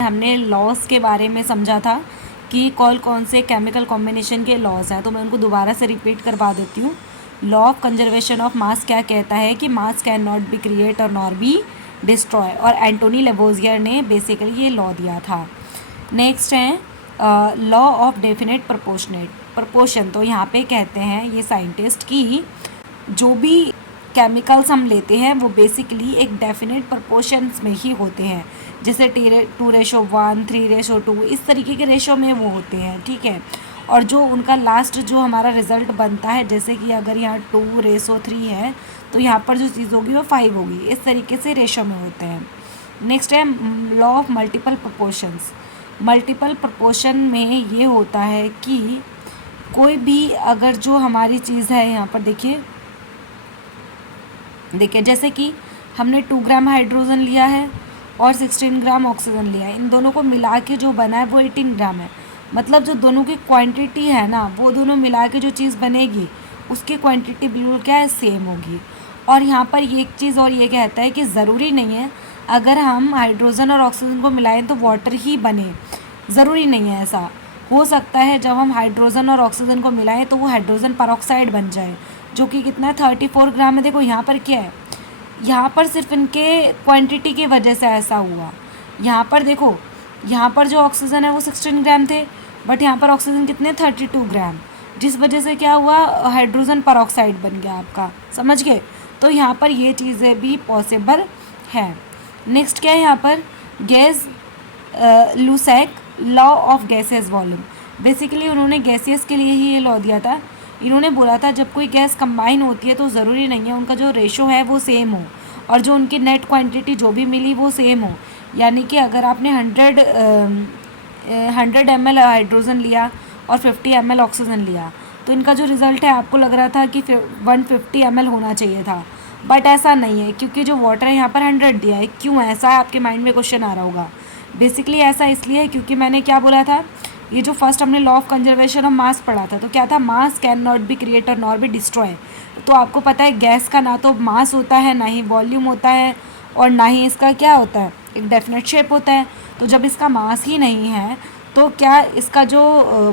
हमने लॉस के बारे में समझा था कि कौन से केमिकल कॉम्बिनेशन के लॉस हैं, तो मैं उनको दोबारा से रिपीट करवा देती हूँ। Law of conservation of mass क्या कहता है कि मास कैन नॉट बी क्रिएट और नॉर बी डिस्ट्रॉय, और एंटोनी लेवोजियर ने बेसिकली ये लॉ दिया था। नेक्स्ट है लॉ ऑफ डेफिनेट प्रपोर्शन। तो यहाँ पे कहते हैं ये साइंटिस्ट कि जो भी केमिकल्स हम लेते हैं वो बेसिकली एक डेफिनेट प्रपोर्शंस में ही होते हैं, जैसे 2:1, 3:2, इस तरीके के रेशो में वो होते हैं, ठीक है। और जो उनका लास्ट जो हमारा रिज़ल्ट बनता है, जैसे कि अगर यहाँ 2:3 है तो यहाँ पर जो चीज़ होगी वो 5 होगी, इस तरीके से रेशो में होते हैं। नेक्स्ट है law of multiple proportions. Multiple proportion में ये होता है कि कोई भी अगर जो हमारी चीज़ है, यहाँ पर देखिए जैसे कि हमने 2 ग्राम हाइड्रोजन लिया है और 16 ग्राम ऑक्सीजन लिया है, इन दोनों को मिला के जो बना है वो 18 ग्राम है। मतलब जो दोनों की क्वांटिटी है ना, वो दोनों मिला के जो चीज़ बनेगी उसकी क्वांटिटी बिल्कुल क्या है, सेम होगी। और यहाँ पर ये एक चीज़ और ये कहता है कि ज़रूरी नहीं है अगर हम हाइड्रोजन और ऑक्सीजन को मिलाएं तो वाटर ही बने, ज़रूरी नहीं है। ऐसा हो सकता है जब हम हाइड्रोजन और ऑक्सीजन को मिलाएं तो वो हाइड्रोजन परऑक्साइड बन जाए, जो कि कितना है 34 ग्राम है। देखो यहाँ पर क्या है, यहाँ पर सिर्फ इनके क्वांटिटी की वजह से ऐसा हुआ। यहाँ पर देखो, यहाँ पर जो ऑक्सीजन है वो 16 ग्राम थे, बट यहाँ पर ऑक्सीजन कितने 32 ग्राम, जिस वजह से क्या हुआ, हाइड्रोजन परऑक्साइड बन गया आपका, समझ गए। तो यहाँ पर ये चीज़ें भी पॉसिबल है। नेक्स्ट क्या है यहाँ पर, Gay Lussac law of gases volume. Basically उन्होंने गैसेस के लिए ही ये लॉ दिया था। इन्होंने बोला था जब कोई गैस कंबाइन होती है तो ज़रूरी नहीं है उनका जो रेशो है वो सेम हो, और जो उनकी नेट क्वांटिटी जो भी मिली वो सेम हो। यानी कि अगर आपने 100 ml हाइड्रोजन लिया और 50 ml ऑक्सीजन लिया, तो इनका जो रिज़ल्ट है आपको लग रहा था कि 150 ml होना चाहिए था, बट ऐसा नहीं है, क्योंकि जो वाटर है यहाँ पर 100 दिया है। क्यों ऐसा है, आपके माइंड में क्वेश्चन आ रहा होगा। बेसिकली ऐसा इसलिए है क्योंकि मैंने क्या बोला था, ये जो फर्स्ट हमने law of conservation of mass पढ़ा था, तो क्या था, मास कैन नॉट बी क्रिएट और नॉर बी डिस्ट्रॉय। तो आपको पता है गैस का ना तो मास होता है, ना ही वॉल्यूम होता है, और ना ही इसका क्या होता है, एक डेफिनेट शेप होता है। तो जब इसका मास ही नहीं है तो क्या इसका जो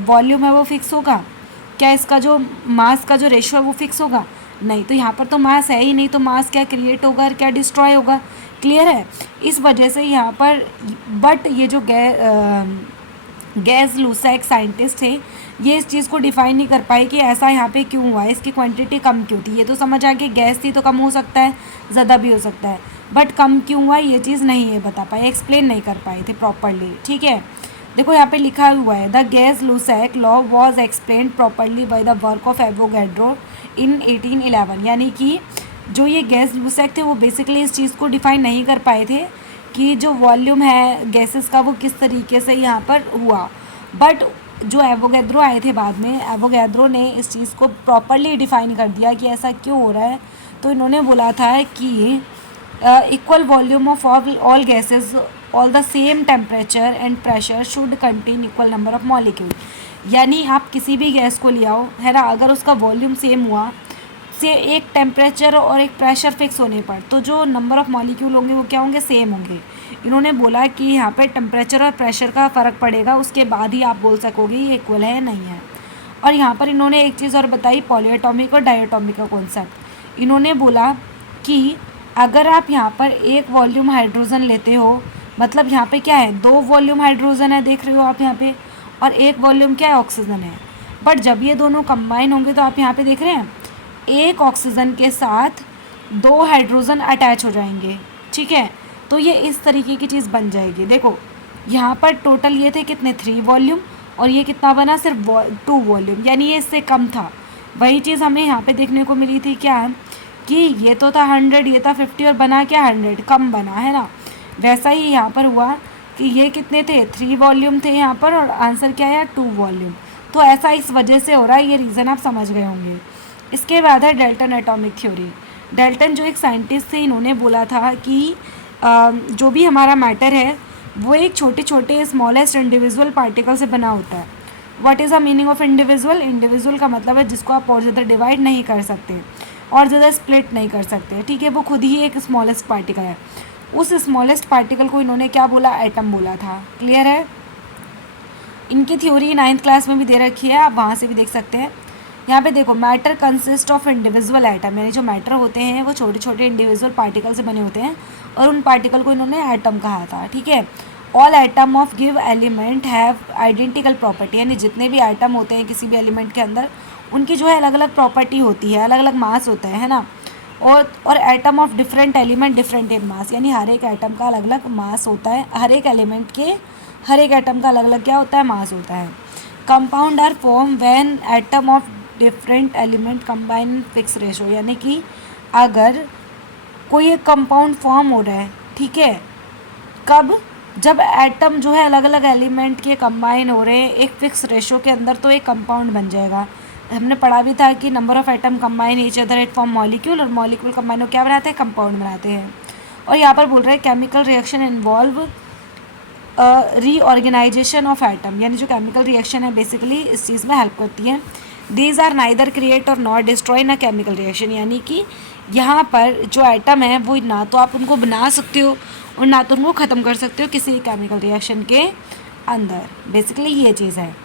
वॉल्यूम है वो फिक्स होगा, क्या इसका जो मास का जो रेशो है वो फिक्स होगा, नहीं। तो यहाँ पर तो मास है ही नहीं, तो मास क्या क्रिएट होगा और क्या डिस्ट्रॉय होगा, क्लियर है। इस वजह से यहाँ पर, बट ये जो गैस लूसेक साइंटिस्ट थे, ये इस चीज़ को डिफाइन नहीं कर पाए कि ऐसा यहाँ पे क्यों हुआ है, इसकी क्वांटिटी कम क्यों थी। ये तो समझ आ कि गैस थी तो कम हो सकता है, ज़्यादा भी हो सकता है, बट कम क्यों हुआ ये चीज़ नहीं है बता पाए, एक्सप्लेन नहीं कर पाए थे प्रॉपरली, ठीक है। देखो यहाँ पे लिखा हुआ है, the Gay Lussac law was explain properly by the work of Avogadro in 1811। यानी कि जो ये गैस लूसेक थे वो बेसिकली इस चीज़ को डिफाइन नहीं कर पाए थे कि जो वॉल्यूम है गैसेस का वो किस तरीके से यहाँ पर हुआ, बट जो एवोगैड्रो आए थे बाद में, एवोगैड्रो ने इस चीज़ को प्रॉपरली डिफाइन कर दिया कि ऐसा क्यों हो रहा है। तो इन्होंने बोला था कि equal volume of all gases all the same temperature and pressure should contain equal number of molecule. यानी आप किसी भी गैस को ले आओ, है ना, अगर उसका वॉल्यूम सेम हुआ से एक टेम्परेचर और एक प्रेशर फिक्स होने पर, तो जो नंबर ऑफ़ मॉलिक्यूल होंगे वो क्या होंगे, सेम होंगे। इन्होंने बोला कि यहाँ पे टेम्परेचर और प्रेशर का फ़र्क पड़ेगा, उसके बाद ही आप बोल सकोगे ये इक्वल है नहीं है। और यहाँ पर इन्होंने एक चीज़ और बताई, पॉलीएटॉमिक और डायटॉमिक का कॉन्सेप्ट। इन्होंने बोला कि अगर आप यहाँ पर एक वॉल्यूम हाइड्रोजन लेते हो, मतलब यहाँ पे क्या है, 2 वॉल्यूम हाइड्रोजन है, देख रहे हो आप यहाँ पे, और 1 वॉल्यूम क्या है, ऑक्सीजन है। बट जब ये दोनों कंबाइन होंगे तो आप यहाँ पे देख रहे हैं एक ऑक्सीजन के साथ 2 हाइड्रोजन अटैच हो जाएंगे, ठीक है। तो ये इस तरीके की चीज़ बन जाएगी। देखो यहाँ पर टोटल ये थे कितने, 3 वॉल्यूम, और ये कितना बना, सिर्फ 2 वॉल्यूम, यानी ये इससे कम था। वही चीज़ हमें यहाँ पे देखने को मिली थी, क्या कि ये तो था 100, ये था 50, और बना क्या 100, कम बना, है ना। वैसा ही यहाँ पर हुआ कि ये कितने थे, 3 वॉल्यूम थे यहाँ पर, और आंसर क्या है, 2 वॉल्यूम। तो ऐसा इस वजह से हो रहा है, ये रीज़न आप समझ गए होंगे। इसके बाद है डेल्टन एटॉमिक थ्योरी। डेल्टन जो एक साइंटिस्ट थे, इन्होंने बोला था कि जो भी हमारा मैटर है वो एक छोटे छोटे स्मॉलेस्ट इंडिविजुअल पार्टिकल से बना होता है। What is the meaning of individual, individual का मतलब है जिसको आप और ज़्यादा डिवाइड नहीं कर सकते और ज़्यादा स्प्लिट नहीं कर सकते, ठीक है, वो खुद ही एक स्मॉलेस्ट पार्टिकल है। उस स्मॉलेस्ट पार्टिकल को इन्होंने क्या बोला, एटम बोला था। क्लियर है। इनकी थ्योरी 9th क्लास में भी दे रखी है, आप वहाँ से भी देख सकते हैं। यहाँ पे देखो, matter consist of individual atom, यानी जो मैटर होते हैं वो छोटे छोटे इंडिविजुअल पार्टिकल से बने होते हैं और उन पार्टिकल को इन्होंने एटम कहा था। ठीक है। All atom of give element have identical property, यानी जितने भी एटम होते हैं किसी भी एलिमेंट के अंदर, उनकी जो है अलग अलग प्रॉपर्टी होती है, अलग अलग मास होता है ना। और atom of different element different in mass, यानी हर एक एटम का अलग अलग मास होता है, हर एक एलिमेंट के हर एक एटम का अलग अलग क्या होता है, मास होता है। Compound are form when atom of different element combine fix ratio, यानी कि अगर कोई एक कंपाउंड फॉर्म हो रहा है, ठीक है, कब, जब एटम जो है अलग अलग एलिमेंट के कंबाइन हो रहे हैं एक फिक्स रेशो के अंदर, तो एक कंपाउंड बन जाएगा। हमने पढ़ा भी था कि number of atom combine each other at form molecule, और मॉलिक्यूल कंबाइन हो क्या बनाते हैं, कंपाउंड बनाते हैं। और यहाँ पर बोल रहे हैं chemical reaction involve reorganization of atom, यानी जो केमिकल रिएक्शन है बेसिकली इस चीज़ में हेल्प करती है। दीज आर नाइदर क्रिएट और not destroy in a chemical reaction, यानी कि यहाँ पर जो एटम है वो ना तो आप उनको बना सकते हो और ना तो उनको ख़त्म कर सकते हो किसी केमिकल रिएक्शन के अंदर। बेसिकली ये चीज़ है।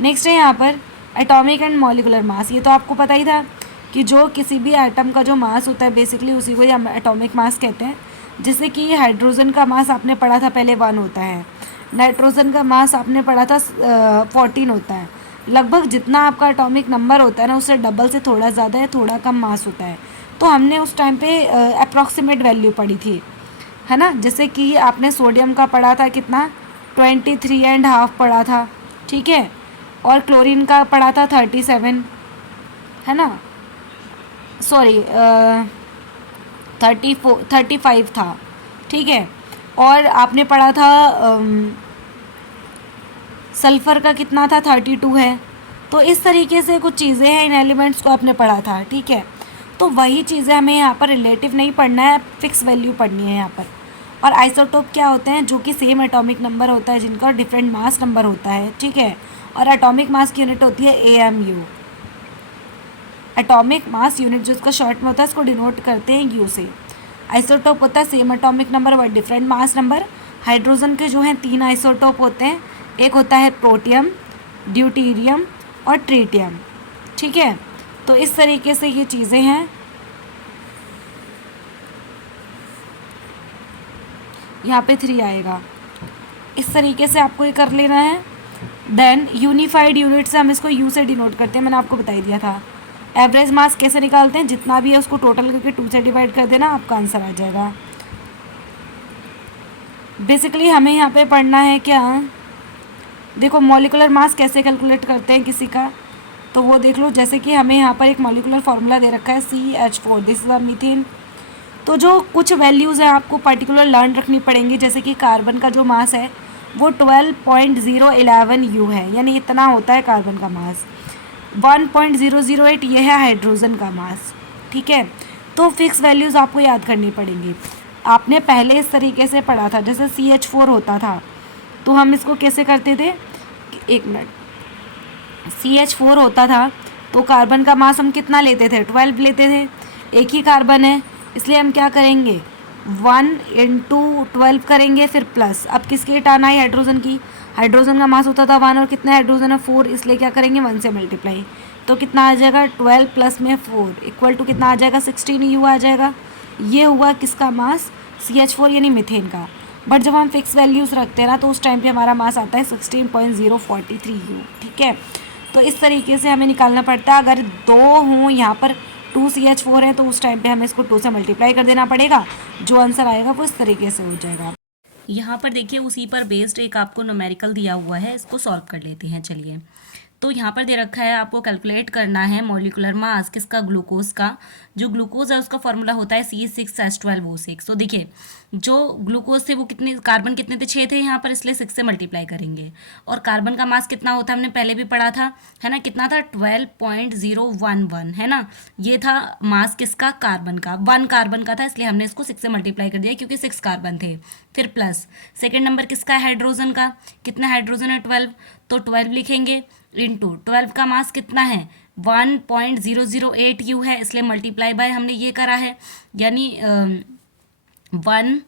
नेक्स्ट है यहाँ पर एटॉमिक एंड मॉलिकुलर मास। ये तो आपको पता ही था कि जो किसी भी एटम का जो मास होता है बेसिकली उसी को हम एटॉमिक मास कहते हैं। जैसे कि हाइड्रोजन का मास आपने पढ़ा था पहले 1 होता है, नाइट्रोजन का मास आपने पढ़ा था 14 होता है। लगभग जितना आपका एटॉमिक नंबर होता है ना उससे डबल से थोड़ा ज़्यादा या थोड़ा कम मास होता है। तो हमने उस टाइम पे अप्रॉक्सीमेट वैल्यू पढ़ी थी, है ना। जैसे कि आपने सोडियम का पढ़ा था कितना, 23.5 पढ़ा था, ठीक है। और क्लोरीन का पढ़ा था 37, है ना, सॉरी 35 था, ठीक है। और आपने पढ़ा था सल्फ़र का कितना था, 32 है। तो इस तरीके से कुछ चीज़ें हैं, इन एलिमेंट्स को आपने पढ़ा था, ठीक है। तो वही चीज़ें हमें यहाँ पर रिलेटिव नहीं पढ़ना है, फिक्स वैल्यू पढ़नी है यहाँ पर। और आइसोटोप क्या होते हैं, जो कि सेम एटॉमिक नंबर होता है जिनका डिफरेंट मास नंबर होता है, ठीक है। और एटॉमिक मास की यूनिट होती है AMU, एटॉमिक मास यूनिट, जो इसका शॉर्ट में होता है इसको डिनोट करते हैं U से। आइसोटोप होता है same atomic number but different mass number. Hydrogen के जो हैं 3 आइसोटोप होते हैं, एक होता है प्रोटियम, ड्यूटीरियम और ट्रीटियम, ठीक है। तो इस तरीके से ये चीज़ें हैं। यहाँ पे 3 आएगा, इस तरीके से आपको ये कर लेना है। देन यूनिफाइड यूनिट से हम इसको U से डिनोट करते हैं, मैंने आपको बता दिया था। एवरेज मास कैसे निकालते हैं, जितना भी है उसको टोटल करके 2 से डिवाइड कर देना, आपका आंसर आ जाएगा। बेसिकली हमें यहाँ पे पढ़ना है क्या, देखो मॉलिकुलर मास कैसे कैलकुलेट करते हैं किसी का, तो वो देख लो। जैसे कि हमें यहाँ पर एक मॉलिकुलर फार्मूला दे रखा है CH4, this is a methane. तो जो कुछ वैल्यूज़ हैं आपको पर्टिकुलर लर्न रखनी पड़ेंगी। जैसे कि कार्बन का जो मास है वो 12.011 U है, यानी इतना होता है कार्बन का मास। 1.008 ये है हाइड्रोजन का मास, ठीक है। तो फिक्स वैल्यूज़ आपको याद करनी पड़ेंगी। आपने पहले इस तरीके से पढ़ा था, जैसे CH4 होता था तो हम इसको कैसे करते थे, एक मिनट, CH4 होता था तो कार्बन का मास हम कितना लेते थे, 12 लेते थे। एक ही कार्बन है इसलिए हम क्या करेंगे, 1 × 12 करेंगे, फिर प्लस। अब किसकी टर्न आई, हाइड्रोजन की। हाइड्रोजन का मास होता था 1 और कितने हाइड्रोजन है 4, इसलिए क्या करेंगे 1 से मल्टीप्लाई। तो कितना आ जाएगा, 12 प्लस में 4 इक्वल टू कितना आ जाएगा, 16 U आ जाएगा। ये हुआ किसका मास, CH4 यानी मीथेन का। बट जब हम फिक्स वैल्यूज़ रखते हैं ना तो उस टाइम पे हमारा मास आता है 16.043 U, ठीक है। तो इस तरीके से हमें निकालना पड़ता है। अगर 2 हों यहाँ पर 2 CH4 है तो उस टाइम पे हमें इसको 2 से मल्टीप्लाई कर देना पड़ेगा, जो आंसर आएगा वो इस तरीके से हो जाएगा। यहाँ पर देखिए उसी पर बेस्ड एक आपको न्यूमेरिकल दिया हुआ है, इसको सॉल्व कर लेते हैं। चलिए, तो यहाँ पर दे रखा है आपको कैलकुलेट करना है मॉलिकुलर मास किसका, ग्लूकोज का। जो ग्लूकोज है उसका फॉर्मूला होता है C6H12O6। तो देखिए जो ग्लूकोज थे वो कितने, कार्बन कितने थे, 6 थे यहाँ पर, इसलिए 6 से मल्टीप्लाई करेंगे। और कार्बन का मास कितना होता है हमने पहले भी पढ़ा था, है ना, कितना था 12.011, है ना। ये था मास किसका, कार्बन का। 1 कार्बन का था इसलिए हमने इसको 6 से मल्टीप्लाई कर दिया क्योंकि 6 कार्बन थे। फिर प्लस सेकेंड नंबर किसका है, हाइड्रोजन का। कितना हाइड्रोजन है, 12, तो 12 लिखेंगे इंटू 12 का मास कितना है 1.008 U है, इसलिए मल्टीप्लाई बाय हमने ये करा है, यानी 1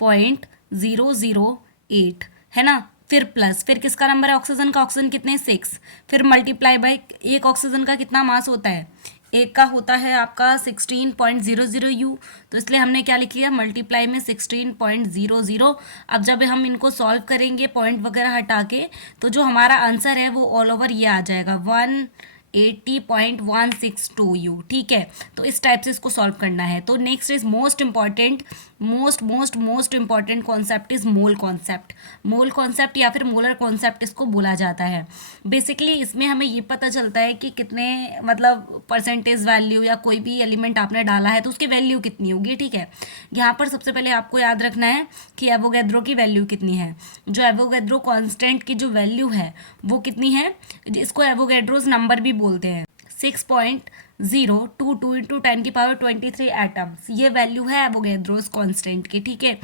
0.008 है ना, फिर प्लस, फिर किसका नंबर है ऑक्सीजन का, ऑक्सीजन कितने 6, फिर मल्टीप्लाई बाय एक ऑक्सीजन का कितना मास होता है, एक का होता है आपका 16.00 U, तो इसलिए हमने क्या लिख लिया मल्टीप्लाई में 16.00। अब जब हम इनको सॉल्व करेंगे पॉइंट वगैरह हटा के, तो जो हमारा आंसर है वो ऑल ओवर ये आ जाएगा 180.162 U। ठीक है, तो इस टाइप से इसको सॉल्व करना है। तो next is most important, most important concept is mole concept. Mole concept या फिर मोलर कॉन्सेप्ट इसको बोला जाता है। बेसिकली इसमें हमें ये पता चलता है कि कितने मतलब परसेंटेज वैल्यू या कोई भी एलिमेंट आपने डाला है तो उसकी वैल्यू कितनी होगी। ठीक है, यहाँ पर सबसे पहले आपको याद रखना है कि एवोगैड्रो की वैल्यू कितनी है। जो एवोगैड्रो कांस्टेंट की जो वैल्यू है वो कितनी है, इसको एवोगैड्रोज नंबर भी बोलते हैं। 6.022 इंटू 10⁻23 एटम्स, ये वैल्यू है एवोगैड्रोस कांस्टेंट की। ठीक है,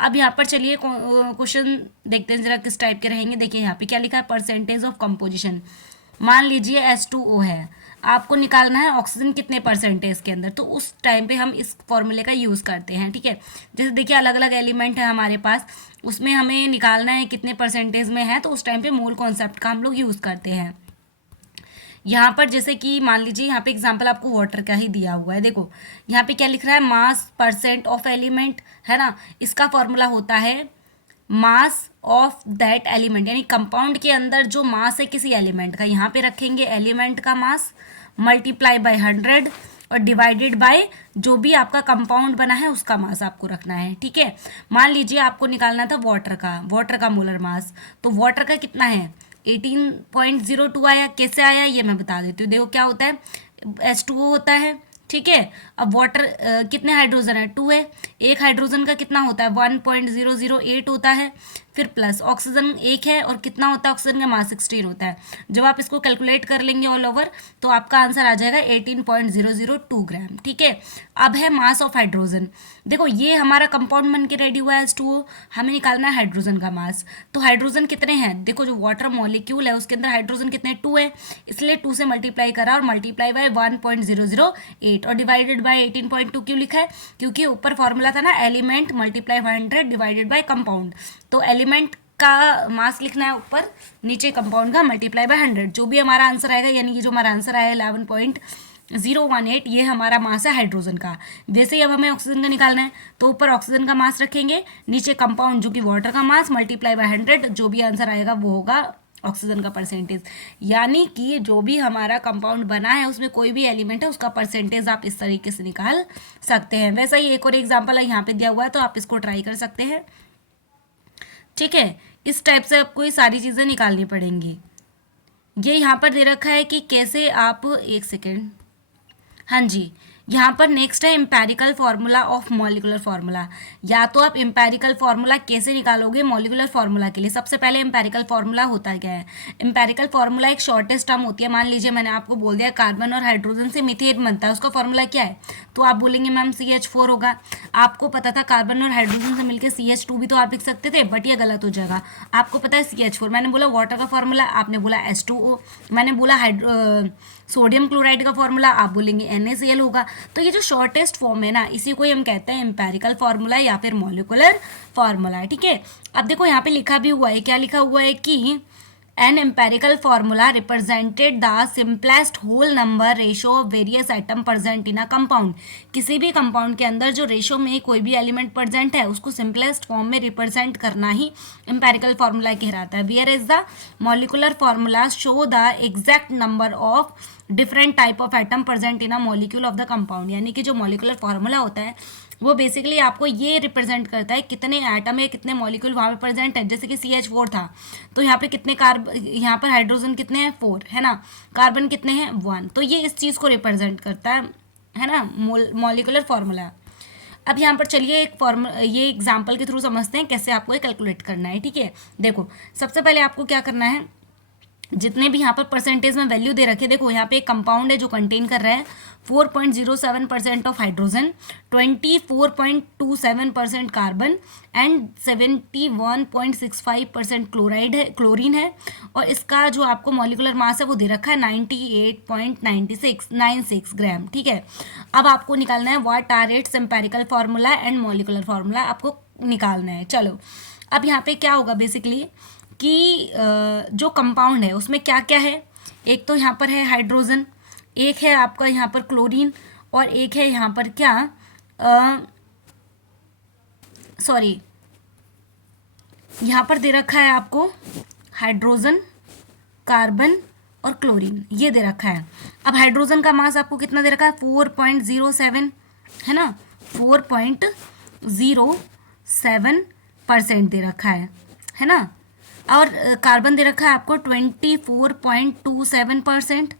अब यहाँ पर चलिए क्वेश्चन देखते हैं जरा किस टाइप के रहेंगे। देखिए यहाँ पे क्या लिखा है, परसेंटेज ऑफ कंपोजिशन। मान लीजिए H2O है, आपको निकालना है ऑक्सीजन कितने परसेंटेज के अंदर, तो उस टाइम पे हम इस फॉर्मूले का यूज़ करते हैं। ठीक है, जैसे देखिए अलग अलग एलिमेंट है हमारे पास, उसमें हमें निकालना है कितने परसेंटेज में है, तो उस टाइम पे मोल कॉन्सेप्ट का हम लोग यूज़ करते हैं। यहाँ पर जैसे कि मान लीजिए यहाँ पे एग्जांपल आपको वाटर का ही दिया हुआ है। देखो यहाँ पे क्या लिख रहा है, मास परसेंट ऑफ एलिमेंट, है ना। इसका फॉर्मूला होता है मास ऑफ दैट एलिमेंट, यानी कंपाउंड के अंदर जो मास है किसी एलिमेंट का, यहाँ पे रखेंगे एलिमेंट का मास मल्टीप्लाई बाय 100 और डिवाइडेड बाय जो भी आपका कंपाउंड बना है उसका मास आपको रखना है। ठीक है, मान लीजिए आपको निकालना था वाटर का मोलर मास, तो वाटर का कितना है 18.02 आया। कैसे आया ये मैं बता देती हूँ। देखो क्या होता है, H2O होता है। ठीक है, अब वाटर कितने हाइड्रोजन है, 2 है। एक हाइड्रोजन का कितना होता है 1.008 होता है, फिर प्लस ऑक्सीजन एक है और कितना होता है ऑक्सीजन का मास 16 होता है। जब आप इसको कैलकुलेट कर लेंगे ऑल ओवर तो आपका आंसर आ जाएगा 18.002 ग्राम। ठीक है, अब है मास ऑफ हाइड्रोजन। देखो ये हमारा कंपाउंड बन के रेडी हुआ है H2O, हमें निकालना है हाइड्रोजन का मास। तो हाइड्रोजन कितने हैं, देखो जो वाटर मॉलिक्यूल है उसके अंदर हाइड्रोजन कितने 2 है, इसलिए 2 से मल्टीप्लाई करा और मल्टीप्लाई बाय 1.008 और डिवाइडेड बाय 18.2 क्यों लिखा है, क्योंकि ऊपर फॉर्मूला था ना element multiply 100 divided by compound, तो एलिमेंट का मास लिखना है ऊपर, नीचे कंपाउंड का मल्टीप्लाई बाय 100। जो भी हमारा आंसर आएगा, यानी कि जो हमारा आंसर आया 11.018, ये हमारा मास है हाइड्रोजन का। वैसे ही अब हमें ऑक्सीजन का निकालना है, तो ऊपर ऑक्सीजन का मास रखेंगे, नीचे कंपाउंड जो कि वाटर का मास मल्टीप्लाई बाय 100, जो भी आंसर आएगा वो होगा ऑक्सीजन का परसेंटेज। यानी कि जो भी हमारा कंपाउंड बना है उसमें कोई भी एलिमेंट है उसका परसेंटेज आप इस तरीके से निकाल सकते हैं। वैसा ही एक और एग्जाम्पल यहाँ पे दिया हुआ है, तो आप इसको ट्राई कर सकते हैं। ठीक है, इस टाइप से आपको ये सारी चीज़ें निकालनी पड़ेंगी। ये यहाँ पर दे रखा है कि कैसे आप, एक सेकेंड, हाँ जी, यहाँ पर नेक्स्ट है empirical formula of molecular formula. या तो आप एम्पेरिकल फार्मूला कैसे निकालोगे मॉलिकुलर फार्मूला के लिए, सबसे पहले एम्पेरिकल फार्मूला होता क्या है। एम्पेरिकल फार्मूला एक शॉर्टेस्ट टर्म होती है। मान लीजिए मैंने आपको बोल दिया कार्बन और हाइड्रोजन से मीथेन बनता है, उसका फार्मूला क्या है, तो आप बोलेंगे मैम CH4 होगा। आपको पता था कार्बन और हाइड्रोजन से मिलकर CH2 भी तो आप लिख सकते थे, बट ये गलत हो जाएगा। आपको पता है CH4, मैंने बोला वाटर का फार्मूला, आपने बोला H2O, मैंने बोला सोडियम क्लोराइड का फार्मूला, आप बोलेंगे NaCl होगा। तो ये जो शॉर्टेस्ट फॉर्म है ना, इसी को ही हम कहते हैं एम्पेरिकल फार्मूला या फिर मॉलिकुलर फार्मूला। ठीक है, अब देखो यहाँ पे लिखा भी हुआ है, क्या लिखा हुआ है कि an empirical formula represented the simplest whole number ratio of various item present in a compound. किसी भी कंपाउंड के अंदर जो रेशो में कोई भी एलिमेंट प्रेजेंट है उसको सिंपलेस्ट फॉर्म में रिप्रेजेंट करना ही एम्पेरिकल फार्मूला कहलाता है। Wear is the molecular formula show the exact number of different type of atom present in a molecule of the compound. यानी कि जो मॉलिकुलर फार्मूला होता है वो बेसिकली आपको ये रिप्रेजेंट करता है कितने एटम है, कितने मॉलिक्यूल वहाँ पे प्रेजेंट है। जैसे कि CH4 था तो यहाँ पे कितने यहाँ पर हाइड्रोजन कितने हैं 4, है ना, कार्बन कितने हैं 1, तो ये इस चीज़ को रिप्रेजेंट करता है ना मॉलिकुलर फार्मूला। अब यहाँ पर चलिए ये एग्जाम्पल के थ्रू समझते हैं कैसे आपको ये कैलकुलेट करना है। ठीक है, देखो सबसे पहले आपको क्या करना है, जितने भी यहाँ पर परसेंटेज में वैल्यू दे रखे, देखो यहाँ पे एक कंपाउंड है जो कंटेन कर रहा है 4.07% of hydrogen, 24.27% carbon and 71.65% chlorine है, और इसका जो आपको मॉलिकुलर मास है वो दे रखा है 98.96 ग्राम। ठीक है, अब आपको निकालना है what are its empirical formula and molecular formula. आपको निकालना है। चलो अब यहाँ पे क्या होगा बेसिकली कि जो कंपाउंड है उसमें क्या क्या है, एक तो यहाँ पर है हाइड्रोजन, एक है आपका यहाँ पर क्लोरीन, और एक है यहाँ पर क्या सॉरी यहाँ पर दे रखा है आपको हाइड्रोजन, कार्बन और क्लोरीन, ये दे रखा है। अब हाइड्रोजन का मास आपको कितना दे रखा है 4.07 है ना, 4.07% दे रखा है ना। और कार्बन दे रखा है आपको 24.27%,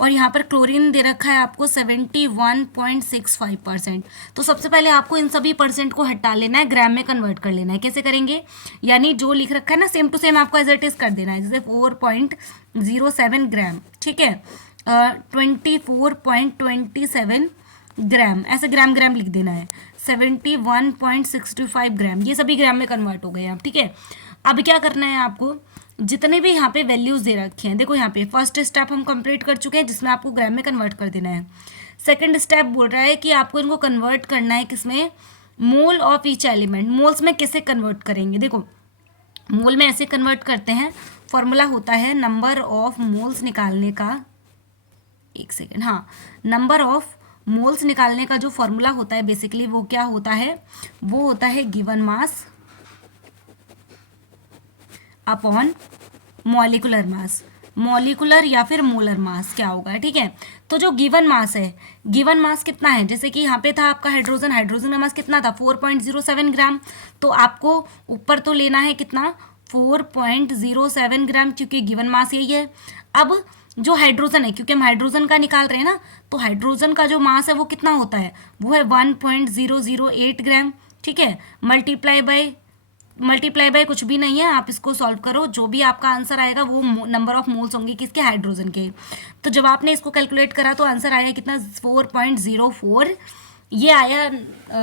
और यहाँ पर क्लोरीन दे रखा है आपको 71.65%। तो सबसे पहले आपको इन सभी परसेंट को हटा लेना है, ग्राम में कन्वर्ट कर लेना है। कैसे करेंगे, यानी जो लिख रखा है ना सेम टू सेम आपको एज इट इज कर देना है, जैसे 4.07 ग्राम, ठीक है, 24.27 ग्राम, ऐसे ग्राम ग्राम लिख देना है, 71.65 ग्राम, ये सभी ग्राम में कन्वर्ट हो गए आप, ठीक है। अब क्या करना है आपको, जितने भी यहाँ पे वैल्यूज़ दे रखे हैं, देखो यहाँ पे फर्स्ट स्टेप हम कंप्लीट कर चुके हैं जिसमें आपको ग्राम में कन्वर्ट कर देना है। सेकंड स्टेप बोल रहा है कि आपको इनको कन्वर्ट करना है किसमें, mole of each element. Moles में कैसे कन्वर्ट करेंगे, देखो मोल में ऐसे कन्वर्ट करते हैं, फॉर्मूला होता है नंबर ऑफ मोल्स निकालने का, एक सेकेंड, हाँ, नंबर ऑफ मोल्स निकालने का जो फॉर्मूला होता है बेसिकली वो क्या होता है, वो होता है given mass upon molecular mass, molecular या फिर मोलर मास क्या होगा, ठीक है। तो जो गिवन मास है, गिवन मास कितना है, जैसे कि यहाँ पे था आपका हाइड्रोजन, हाइड्रोजन का मास कितना था 4.07 ग्राम, तो आपको ऊपर तो लेना है कितना 4.07 ग्राम, क्योंकि गिवन मास यही है। अब जो हाइड्रोजन है, क्योंकि हम हाइड्रोजन का निकाल रहे हैं ना, तो हाइड्रोजन का जो मास है वो कितना होता है, वो है 1.008 ग्राम, ठीक है। मल्टीप्लाई बाय कुछ भी नहीं है, आप इसको सॉल्व करो, जो भी आपका आंसर आएगा वो नंबर ऑफ मोल्स होंगे किसके, हाइड्रोजन के। तो जब आपने इसको कैलकुलेट करा तो आंसर आया कितना 4.04, ये आया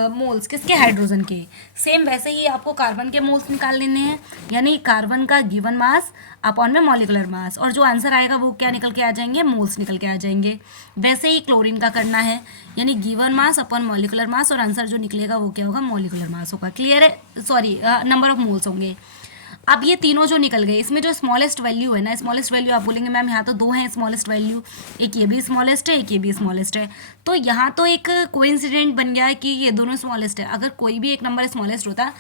मोल्स किसके, हाइड्रोजन के। सेम वैसे ही आपको कार्बन के मोल्स निकाल लेने हैं, यानी कार्बन का गिवन मास अपॉन में मॉलिकुलर मास, और जो आंसर आएगा वो क्या निकल के आ जाएंगे, मोल्स निकल के आ जाएंगे। वैसे ही क्लोरीन का करना है, यानी given mass upon molecular mass, और आंसर जो निकलेगा वो क्या होगा, मॉलिकुलर मास होगा। क्लियर है, सॉरी नंबर ऑफ मोल्स होंगे। अब ये तीनों जो निकल गए, इसमें जो स्मॉलेस्ट वैल्यू है ना, स्मॉलेस्ट वैल्यू आप बोलेंगे मैम यहाँ तो दो हैं स्मॉलेस्ट वैल्यू, एक ये भी स्मॉलेस्ट है, एक ये भी स्मॉलेस्ट है, तो यहाँ तो एक कोइंसिडेंट बन गया है कि ये दोनों स्मॉलेस्ट है। अगर कोई भी एक नंबर स्मॉलेस्ट होता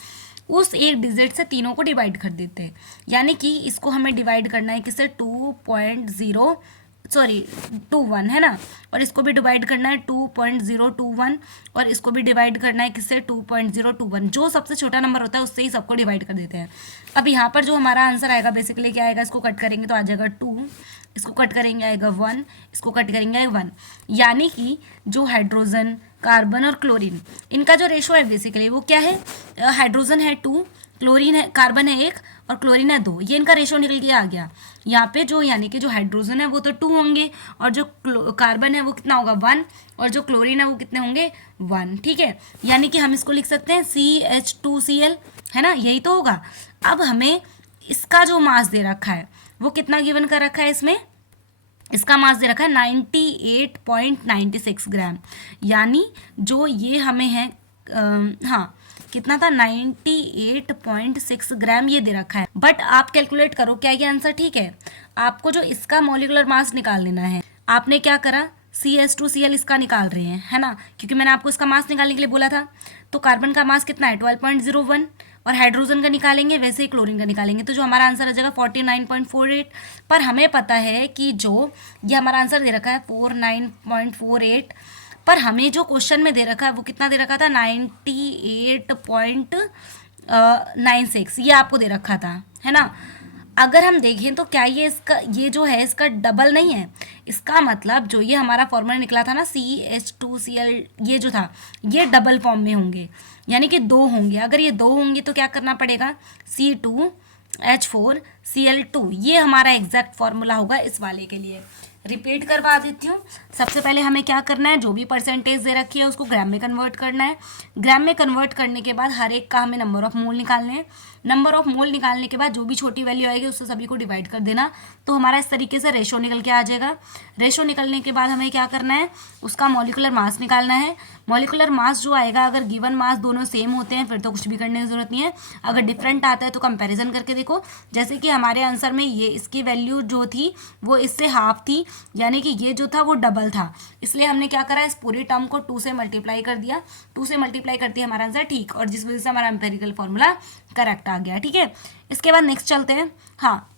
उस एक डिजिट से तीनों को डिवाइड कर देते हैं, यानी कि इसको हमें डिवाइड करना है किससे 2.21 है ना, और इसको भी डिवाइड करना है 2.021, और इसको भी डिवाइड करना है किससे 2.021, जो सबसे छोटा नंबर होता है उससे ही सबको डिवाइड कर देते हैं। अब यहाँ पर जो हमारा आंसर आएगा बेसिकली क्या आएगा, इसको कट करेंगे तो आ जाएगा 2, इसको कट करेंगे आएगा 1, इसको कट करेंगे आएगा 1, यानी कि जो हाइड्रोजन, कार्बन और क्लोरीन, इनका जो रेशो है बेसिकली वो क्या है, हाइड्रोजन है 2, क्लोरीन है, कार्बन है 1 और क्लोरीन है 2, ये इनका रेशो निकल के आ गया। यहाँ पे जो यानी कि जो हाइड्रोजन है वो तो 2 होंगे, और जो कार्बन है वो कितना होगा 1, और जो क्लोरीन है वो कितने होंगे 1, ठीक है। यानी कि हम इसको लिख सकते हैं CH2Cl, है ना, यही तो होगा। अब हमें इसका जो मास दे रखा है वो कितना गिवन कर रखा है, इसमें इसका मास दे रखा है 98.96 ग्राम, यानी जो ये हमें है हाँ कितना था 98.6 ग्राम ये दे रखा है। बट आप कैलकुलेट करो क्या ये आंसर ठीक है। आपको जो इसका मॉलिकुलर मास निकाल लेना है, आपने क्या करा CH2Cl इसका निकाल रहे हैं, है ना, क्योंकि मैंने आपको इसका मास निकालने के लिए बोला था। तो कार्बन का मास कितना है 12.01, और हाइड्रोजन का निकालेंगे वैसे ही क्लोरीन का निकालेंगे, तो जो हमारा आंसर आ जाएगा 49.48। पर हमें पता है कि जो ये हमारा आंसर दे रखा है 49.48, पर हमें जो क्वेश्चन में दे रखा है वो कितना दे रखा था 98.96, ये आपको दे रखा था, है ना। अगर हम देखें तो क्या ये इसका ये जो है इसका डबल नहीं है, इसका मतलब जो ये हमारा फॉर्मूला निकला था ना CH2Cl, ये जो था ये डबल फॉर्म में होंगे, यानी कि 2 होंगे। अगर ये 2 होंगे तो क्या करना पड़ेगा C2H4Cl2, ये हमारा एग्जैक्ट फॉर्मूला होगा इस वाले के लिए। रिपीट करवा देती हूँ। सबसे पहले हमें क्या करना है, जो भी परसेंटेज दे रखी है उसको ग्राम में कन्वर्ट करना है। ग्राम में कन्वर्ट करने के बाद हर एक का हमें नंबर ऑफ मोल निकालने हैं। नंबर ऑफ मोल निकालने के बाद जो भी छोटी वैल्यू आएगी उससे सभी को डिवाइड कर देना, तो हमारा इस तरीके से रेशो निकल के आ जाएगा। रेशो निकलने के बाद हमें क्या करना है, उसका मॉलिक्यूलर मास निकालना है। मॉलिक्यूलर मास जो आएगा, अगर गिवन मास दोनों सेम होते हैं फिर तो कुछ भी करने की जरूरत नहीं है, अगर डिफरेंट आता है तो कंपैरिजन करके देखो। जैसे कि हमारे आंसर में ये इसकी वैल्यू जो थी वो इससे हाफ थी, यानी कि ये जो था वो डबल था, इसलिए हमने क्या करा, इस पूरी टर्म को 2 से मल्टीप्लाई कर दिया। 2 से मल्टीप्लाई करती है हमारा आंसर ठीक, और जिस वजह से हमारा एम्पेरिकल फॉर्मूला करेक्ट आ गया। ठीक है, इसके बाद नेक्स्ट चलते हैं। हाँ,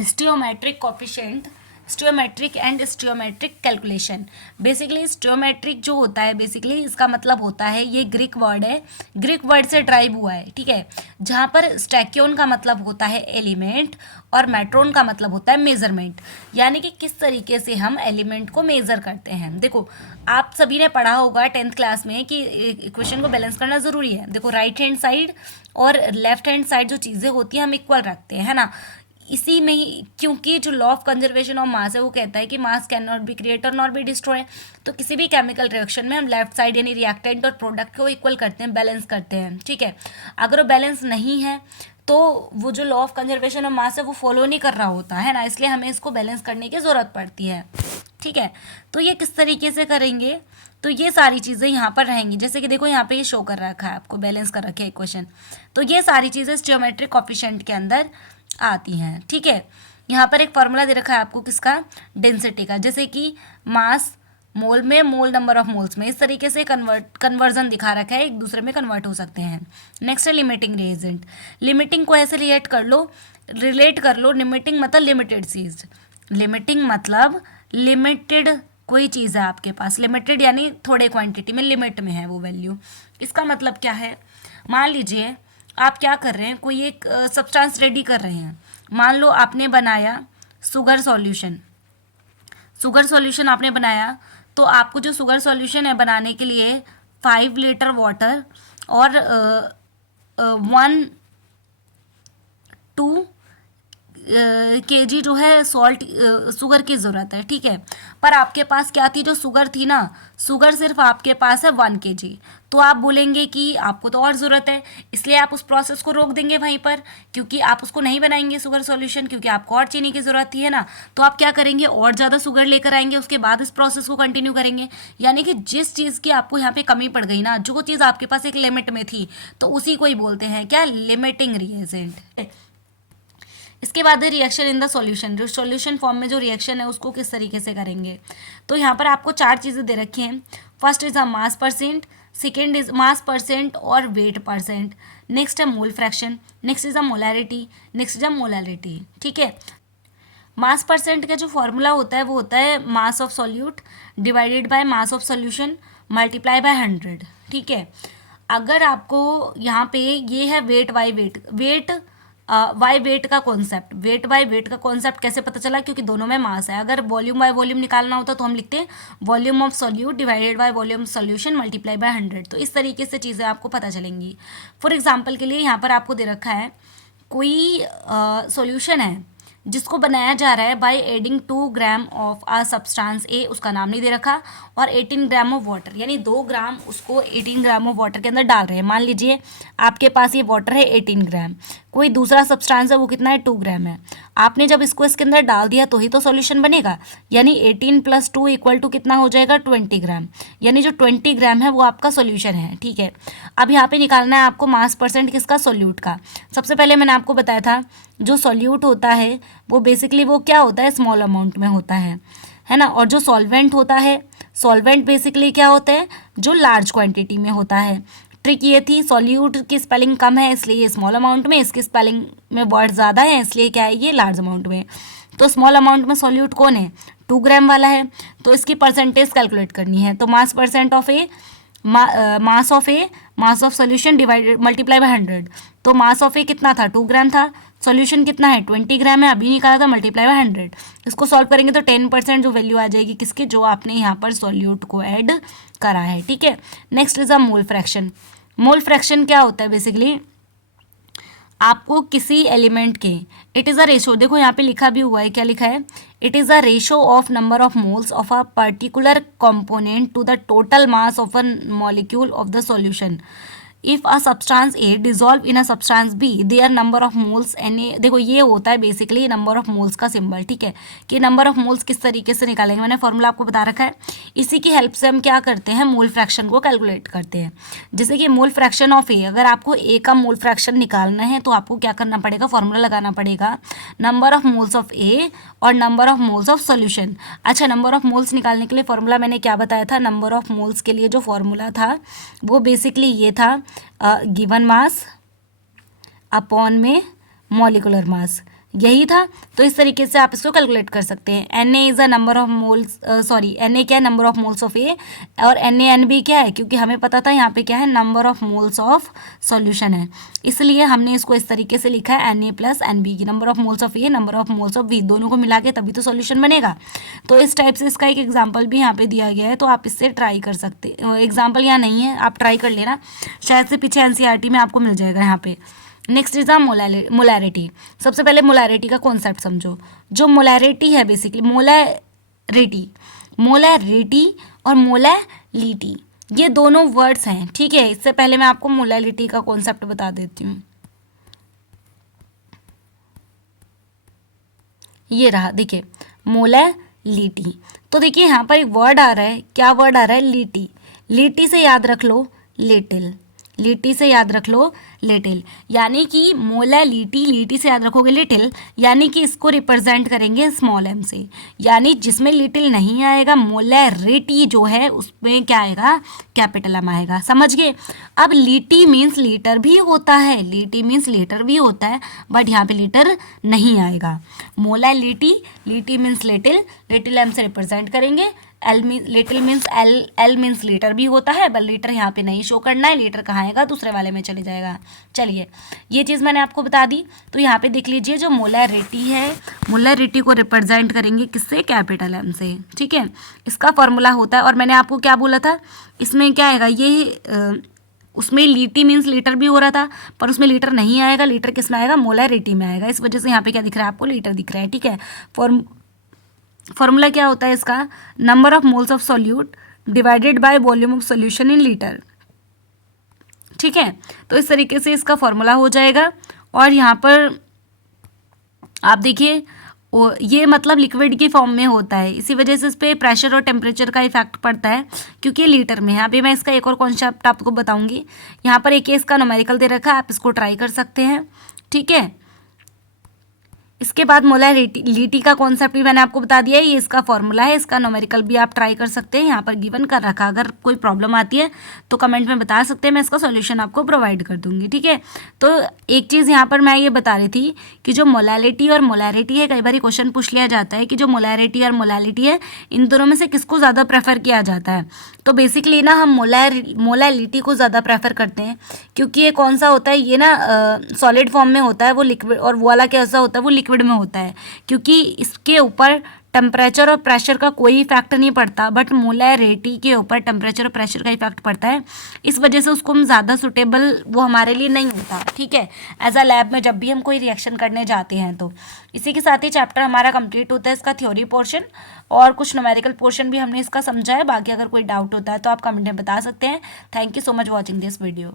स्टियोमेट्रिक कोफिशिएंट, स्टियोमेट्रिक एंड स्टियोमेट्रिक कैलकुलेशन। बेसिकली स्टियोमेट्रिक जो होता है, बेसिकली इसका मतलब होता है, ये ग्रीक वर्ड है, ग्रीक वर्ड से ड्राइव हुआ है। ठीक है, जहाँ पर स्टैक्योन का मतलब होता है एलिमेंट और मेट्रोन का मतलब होता है मेजरमेंट, यानी कि किस तरीके से हम एलिमेंट को मेजर करते हैं। देखो, आप सभी ने पढ़ा होगा 10th क्लास में कि इक्वेशन को बैलेंस करना ज़रूरी है। देखो, राइट हैंड साइड और लेफ्ट हैंड साइड जो चीज़ें होती हैं हम इक्वल रखते हैं, है ना। इसी में ही, क्योंकि जो law of conservation of mass है वो कहता है कि मास can not be created not be destroy, तो किसी भी केमिकल रिएक्शन में हम लेफ्ट साइड यानी रिएक्टेंट और प्रोडक्ट को इक्वल करते हैं, बैलेंस करते हैं। ठीक है, अगर वो बैलेंस नहीं है तो वो जो law of conservation of mass है वो फॉलो नहीं कर रहा होता है ना, इसलिए हमें इसको बैलेंस करने की ज़रूरत पड़ती है। ठीक है, तो ये किस तरीके से करेंगे, तो ये सारी चीज़ें यहाँ पर रहेंगी। जैसे कि देखो, यहाँ पे ये शो कर रखा है आपको, बैलेंस कर रखे है इक्वेशन, तो ये सारी चीज़ें जियोमेट्रिक कोफिशिएंट के अंदर आती हैं। ठीक है, यहाँ पर एक फॉर्मूला दे रखा है आपको किसका, डेंसिटी का, जैसे कि मास मोल में, मोल नंबर ऑफ मोल्स में, इस तरीके से कन्वर्जन दिखा रखा है, एक दूसरे में कन्वर्ट हो सकते हैं। नेक्स्ट है लिमिटिंग रिएजेंट। लिमिटिंग को ऐसे रिलेट कर लो, लिमिटिंग मतलब लिमिटेड चीज, लिमिटिंग मतलब लिमिटेड कोई चीज़ है आपके पास, लिमिटेड यानी थोड़े क्वांटिटी में, लिमिट में है वो वैल्यू। इसका मतलब क्या है, मान लीजिए आप क्या कर रहे हैं, कोई एक सब्सटेंस रेडी कर रहे हैं। मान लो आपने बनाया शुगर सॉल्यूशन, शुगर सॉल्यूशन आपने बनाया, तो आपको जो शुगर सॉल्यूशन है बनाने के लिए 5 लीटर वाटर और 1-2 kg जो है सॉल्ट शुगर की ज़रूरत है। ठीक है, पर आपके पास क्या थी, जो शुगर थी ना, शुगर सिर्फ आपके पास है 1 kg, तो आप बोलेंगे कि आपको तो और ज़रूरत है, इसलिए आप उस प्रोसेस को रोक देंगे वहीं पर, क्योंकि आप उसको नहीं बनाएंगे शुगर सॉल्यूशन, क्योंकि आपको और चीनी की ज़रूरत थी, है ना। तो आप क्या करेंगे, और ज़्यादा शुगर लेकर आएंगे, उसके बाद इस प्रोसेस को कंटिन्यू करेंगे। यानी कि जिस चीज़ की आपको यहाँ पे कमी पड़ गई ना, जो चीज़ आपके पास एक लिमिट में थी, तो उसी को ही बोलते हैं क्या, लिमिटिंग रिएजेंट। इसके बाद है रिएक्शन इन द सॉल्यूशन, जो सॉल्यूशन फॉर्म में जो रिएक्शन है उसको किस तरीके से करेंगे। तो यहाँ पर आपको 4 चीज़ें दे रखी हैं। First is a mass percent, second is mass percent और वेट परसेंट, नेक्स्ट है mole fraction, next is a molarity, next is a molarity. ठीक है, मास परसेंट का जो फॉर्मूला होता है वो होता है mass of solute divided by mass of solution multiply by 100। ठीक है, अगर आपको यहाँ पे ये है weight by weight, why weight का कॉन्सेप्ट, वेट बाय वेट का कॉन्सेप्ट कैसे पता चला, क्योंकि दोनों में मास है। अगर वॉल्यूम बाय वॉल्यूम निकालना होता तो हम लिखते हैं volume of solute divided by volume solution multiply by 100। तो इस तरीके से चीज़ें आपको पता चलेंगी। फॉर एग्जांपल के लिए यहाँ पर आपको दे रखा है कोई सॉल्यूशन है जिसको बनाया जा रहा है by adding 2 gram of a substance A, उसका नाम नहीं दे रखा, और 18 ग्राम ऑफ वाटर, यानी 2 ग्राम उसको 18 ग्राम ऑफ वाटर के अंदर डाल रहे हैं। मान लीजिए आपके पास ये वाटर है 18 ग्राम, कोई दूसरा सब्सटेंस है वो कितना है 2 ग्राम है, आपने जब इसको इसके अंदर डाल दिया तो ही तो सॉल्यूशन बनेगा, यानी 18 + 2 = कितना हो जाएगा 20 ग्राम, यानी जो 20 ग्राम है वो आपका सॉल्यूशन है। ठीक है, अब यहाँ पे निकालना है आपको मास परसेंट किसका, सॉल्यूट का। सबसे पहले मैंने आपको बताया था जो सॉल्यूट होता है वो बेसिकली वो क्या होता है, स्मॉल अमाउंट में होता है ना, और जो सॉल्वेंट होता है, सॉल्वेंट बेसिकली क्या होता है, जो लार्ज क्वांटिटी में होता है। ट्रिक ये थी, सॉल्यूट की स्पेलिंग कम है इसलिए ये स्मॉल अमाउंट में, इसकी स्पेलिंग में वर्ड ज़्यादा है इसलिए क्या है ये लार्ज अमाउंट में। तो स्मॉल अमाउंट में सॉल्यूट कौन है, 2 ग्राम वाला है, तो इसकी परसेंटेज कैलकुलेट करनी है। तो मास percent of A, mass of solution divided multiply by 100। तो मास ऑफ ए कितना था, 2 ग्राम था, सॉल्यूशन कितना है 20 ग्राम है, अभी निकाला था, मल्टीप्लाई बाय 100। इसको सॉल्व करेंगे तो 10% जो वैल्यू आ जाएगी किसकी, जो आपने यहाँ पर सॉल्यूट को ऐड करा है। ठीक है, next is a mole fraction. Mole fraction क्या होता है, बेसिकली आपको किसी एलिमेंट के, इट इज़ अ रेशो, देखो यहाँ पे लिखा भी हुआ है, क्या लिखा है, it is a ratio of number of moles of a particular component to the total mass of a molecule of the solution. If a substance A dissolve in a substance B their number of moles n A, देखो ये होता है basically number of moles का symbol, ठीक है, कि number of moles किस तरीके से निकालेंगे, मैंने फॉर्मूला आपको बता रखा है। इसी की हेल्प से हम क्या करते हैं, मोल फ्रैक्शन को कैलकुलेट करते हैं। जैसे कि मोल फ्रैक्शन ऑफ ए, अगर आपको ए का मोल फ्रैक्शन निकालना है तो आपको क्या करना पड़ेगा, फॉर्मूला लगाना पड़ेगा number of moles of A और number of moles of solution. अच्छा, नंबर ऑफ मोल्स निकालने के लिए फॉर्मूला मैंने क्या बताया था, नंबर ऑफ मोल्स के लिए जो फॉर्मूला था वो बेसिकली ये था, गिवन मास अपॉन में मॉलिकुलर मास, यही था। तो इस तरीके से आप इसको कैलकुलेट कर सकते हैं। N A is a number of moles, sorry n A क्या है, number of moles of A, और एन ए एन बी क्या है, क्योंकि हमें पता था यहाँ पे क्या है, number of moles of solution है, इसलिए हमने इसको इस तरीके से लिखा है N A plus N B की, number of moles of A, number of moles of B, दोनों को मिला के तभी तो सॉल्यूशन बनेगा। तो इस टाइप से इसका एक एग्जाम्पल भी यहाँ पे दिया गया है, तो आप इससे ट्राई कर सकते, एग्जाम्पल यहाँ नहीं है, आप ट्राई कर लेना, शायद से पीछे एनसीईआरटी में आपको मिल जाएगा यहाँ पे। Next is a molarity. सबसे पहले मोलैरिटी का कॉन्सेप्ट समझो। जो मोलैरिटी है बेसिकली, मोलैरिटी और मोलैलिटी ये दोनों वर्ड्स हैं, ठीक है। इससे पहले मैं आपको मोलैलिटी का कॉन्सेप्ट बता देती हूँ। ये रहा, देखिए मोलैलिटी। तो देखिए यहाँ पर एक वर्ड आ रहा है, क्या वर्ड आ रहा है, लीटी। लीटी से याद रख लो लिटिल, लीटी से याद रख लो लिटिल, यानी कि मोलैलिटी, लीटी से याद रखोगे लिटिल, यानी कि इसको रिप्रेजेंट करेंगे स्मॉल एम से, यानी जिसमें लिटिल नहीं आएगा, मोलैरिटी जो है उसमें क्या आएगा, कैपिटल एम आएगा, समझ गए। अब लीटी मीन्स लीटर भी होता है, लीटी मीन्स लीटर भी होता है, बट यहाँ पे लीटर नहीं आएगा। मोलैलिटी, लीटी मीन्स लिटिल, लिटिल एम से रिप्रेजेंट करेंगे, L mean little means L means litre भी होता है, बट लीटर यहाँ पे नहीं शो करना है, लीटर कहाँ आएगा, दूसरे वाले में चले जाएगा। चलिए ये चीज़ मैंने आपको बता दी। तो यहाँ पे देख लीजिए, जो मोलैरिटी है, मोलैरिटी को रिप्रेजेंट करेंगे किससे, कैपिटल एम से, ठीक है। इसका फॉर्मूला होता है, और मैंने आपको क्या बोला था, इसमें क्या आएगा, ये उसमें लीटी मीन्स लीटर भी हो रहा था, पर उसमें लीटर नहीं आएगा, लीटर किस में आएगा, मोलैरिटी में आएगा, इस वजह से यहाँ पे क्या दिख रहा है आपको, लीटर दिख रहा है, ठीक है। फॉर्मूला क्या होता है इसका, number of moles of solute divided by volume of solution in litre, ठीक है। तो इस तरीके से इसका फॉर्मूला हो जाएगा। और यहाँ पर आप देखिए, ये मतलब लिक्विड की फॉर्म में होता है, इसी वजह से इस पर प्रेशर और टेम्परेचर का इफेक्ट पड़ता है, क्योंकि ये लीटर में है। अभी मैं इसका एक और कॉन्सेप्ट आपको बताऊंगी। यहाँ पर एक इसका न्यूमेरिकल दे रखा है, आप इसको ट्राई कर सकते हैं, ठीक है। इसके बाद मोलैलिटी का कॉन्सेप्ट भी मैंने आपको बता दिया है, ये इसका फॉर्मूला है, इसका न्यूमेरिकल भी आप ट्राई कर सकते हैं, यहाँ पर गिवन कर रखा। अगर कोई प्रॉब्लम आती है तो कमेंट में बता सकते हैं, मैं इसका सॉल्यूशन आपको प्रोवाइड कर दूंगी, ठीक है। तो एक चीज़ यहाँ पर मैं ये बता रही थी कि जो मोलैलिटी और मोलैरिटी है, कई बार क्वेश्चन पूछ लिया जाता है कि जो मोलैरिटी और मोलैलिटी है, इन दोनों में से किसको ज़्यादा प्रेफर किया जाता है। तो बेसिकली ना हम मोलैलिटी को ज़्यादा प्रेफर करते हैं, क्योंकि ये कौन सा होता है, ये ना सॉलिड फॉर्म में होता है वो लिक्विड, और वो वाला कैसा होता है, वो लिक्विड में होता है, क्योंकि इसके ऊपर टेम्परेचर और प्रेशर का कोई इफेक्ट नहीं पड़ता, बट मोलैरिटी के ऊपर टेम्परेचर और प्रेशर का इफेक्ट पड़ता है। इस वजह से उसको हम ज़्यादा सुटेबल वो हमारे लिए नहीं होता, ठीक है, एज अ लैब में जब भी हम कोई रिएक्शन करने जाते हैं। तो इसी के साथ ही चैप्टर हमारा कंप्लीट होता है, इसका थ्योरी पोर्शन और कुछ न्यूमेरिकल पोर्शन भी हमने इसका समझा है। बाकी अगर कोई डाउट होता है तो आप कमेंट में बता सकते हैं। Thank you so much watching this video.